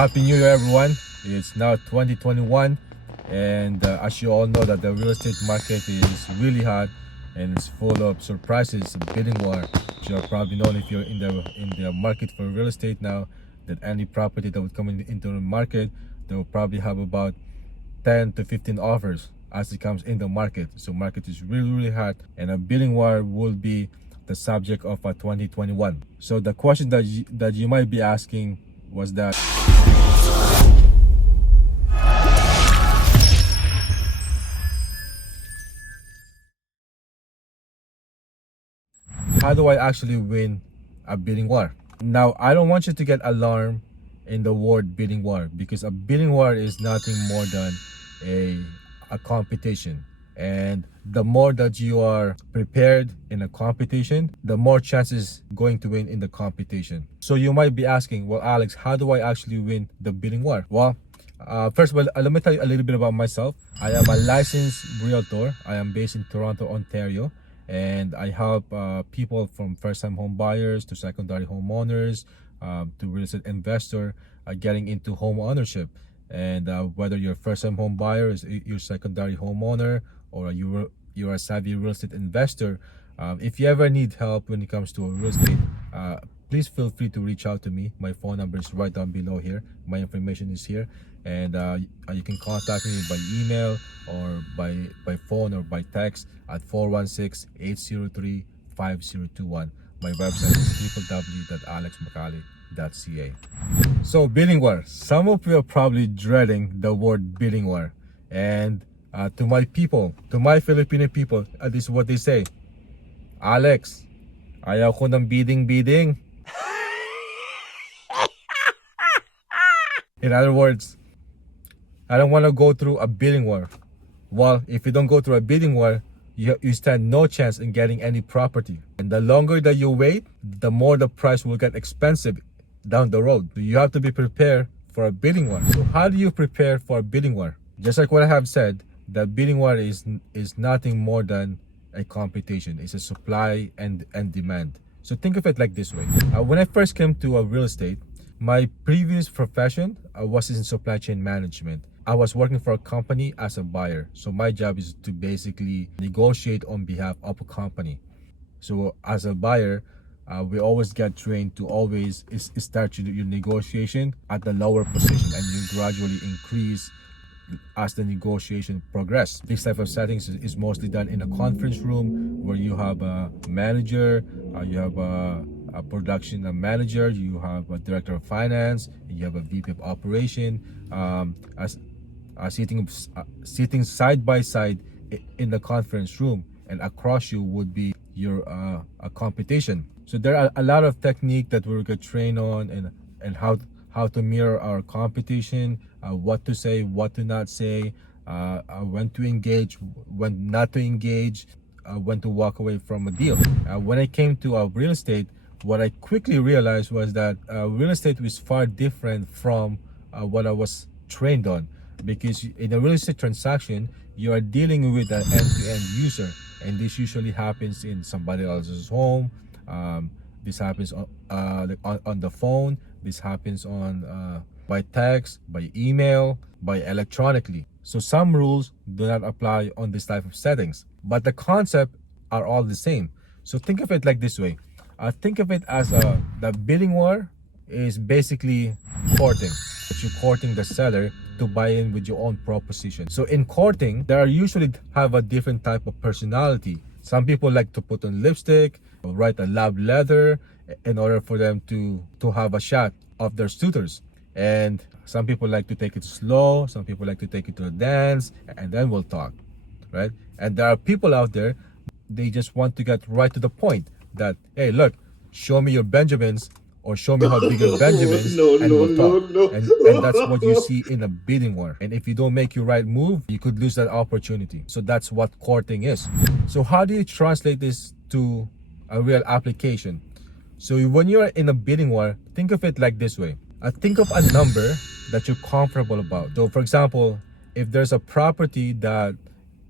Happy New Year, everyone. It's now 2021, and as you all know that the real estate market is really hot and it's full of surprises and bidding war. You are probably known if you're in the market for real estate now, that any property that would come into the market, they will probably have about 10 to 15 offers as it comes in the market. So market is really hot, and a bidding war will be the subject of 2021. So the question that you might be asking was that, how do I actually win a bidding war? Now, I don't want you to get alarmed in the word bidding war, because a bidding war is nothing more than a competition. And the more that you are prepared in a competition, the more chances going to win in the competition. So you might be asking, well, Alex, how do I actually win the bidding war? Well, first of all, let me tell you a little bit about myself. I am a licensed realtor. I am based in Toronto, Ontario, and I help people from first-time home buyers to secondary homeowners to real estate investor getting into home ownership. And whether you're a first-time home buyer, you're a secondary homeowner, or you're a savvy real estate investor, if you ever need help when it comes to real estate, please feel free to reach out to me. My phone number is right down below here. My information is here, and you can contact me by email or by phone or by text at 416-803-5021. My website is www.alexmacale.ca. So bidding war. Some of you are probably dreading the word bidding war, and to my people, to my Filipino people, this is what they say: Alex, ayaw ko ng bidding. In other words, I don't want to go through a bidding war. Well, if you don't go through a bidding war, you stand no chance in getting any property. And the longer that you wait, the more the price will get expensive down the road. You have to be prepared for a bidding war. So how do you prepare for a bidding war? Just like what I have said, the bidding war is nothing more than a competition. It's a supply and demand. So think of it like this way. When I first came to real estate, my previous profession was in supply chain management. I was working for a company as a buyer. So my job is to basically negotiate on behalf of a company. So as a buyer, we always get trained to always start your negotiation at the lower position, and you gradually increase as the negotiation progress. This type of settings is mostly done in a conference room where you have a manager, you have a production manager, you have a director of finance, you have a VP of operation, sitting side by side in the conference room, and across you would be your a competition. So there are a lot of technique that we'll get trained on, and how to mirror our competition, what to say, what to not say, when to engage, when not to engage, when to walk away from a deal. When I came to real estate, what I quickly realized was that real estate was far different from what I was trained on, because in a real estate transaction, you are dealing with an end-to-end user, and this usually happens in somebody else's home. This happens on the phone. This happens on by text, by email, by electronically. So some rules do not apply on this type of settings, but the concept are all the same. So think of it like this way. Think of it as the bidding war is basically courting. You're courting the seller to buy in with your own proposition. So in courting, there are usually have a different type of personality. Some people like to put on lipstick, write a love letter in order for them to have a shot of their suitors. And some people like to take it slow, some people like to take it to a dance, and then we'll talk, right? And there are people out there, they just want to get right to the point that, hey, look, show me your Benjamins, or show me how big your Benjamins, and we'll talk. And that's what you see in a bidding war. And if you don't make your right move, you could lose that opportunity. So that's what courting is. So how do you translate this to a real application? So when you're in a bidding war, think of it like this way. Think of a number that you're comfortable about. So for example, if there's a property that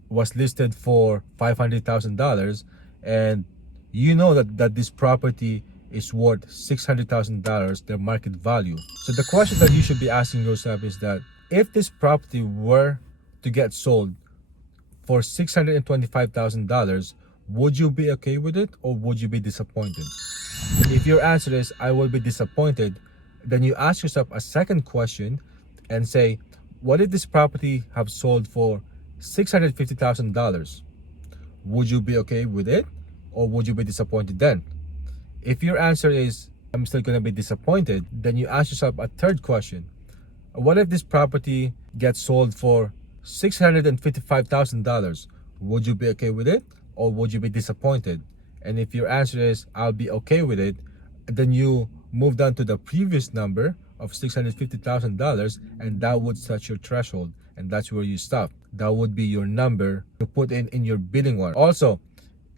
was listed for $500,000, and you know that this property is worth $600,000, their market value. So the question that you should be asking yourself is that if this property were to get sold for $625,000, would you be okay with it or would you be disappointed? If your answer is I will be disappointed, then you ask yourself a second question and say, what if this property have sold for $650,000? Would you be okay with it or would you be disappointed then? If your answer is I'm still going to be disappointed, then you ask yourself a third question. What if this property gets sold for $655,000? Would you be okay with it or would you be disappointed? And if your answer is I'll be okay with it, then you move down to the previous number of $650,000 and that would set your threshold and that's where you stop. That would be your number to put in your bidding war. Also,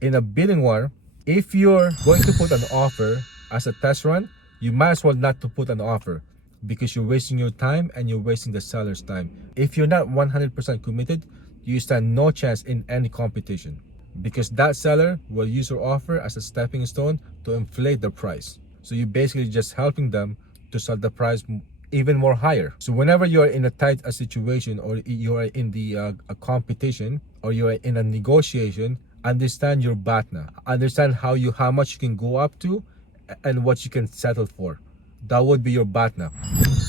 in a bidding war, if you're going to put an offer as a test run, you might as well not to put an offer because you're wasting your time and you're wasting the seller's time. If you're not 100% committed, you stand no chance in any competition because that seller will use your offer as a stepping stone to inflate the price. So you're basically just helping them to sell the price even more higher. So whenever you're in a tight situation or you're in a competition or you're in a negotiation, understand your BATNA. Understand how much you can go up to and what you can settle for. That would be your BATNA,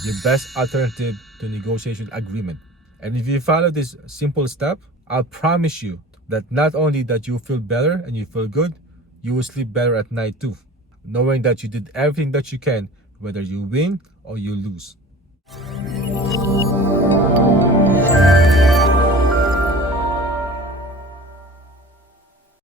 your best alternative to negotiation agreement. And if you follow this simple step, I'll promise you that not only that you feel better and you feel good, you will sleep better at night too, knowing that you did everything that you can, whether you win or you lose.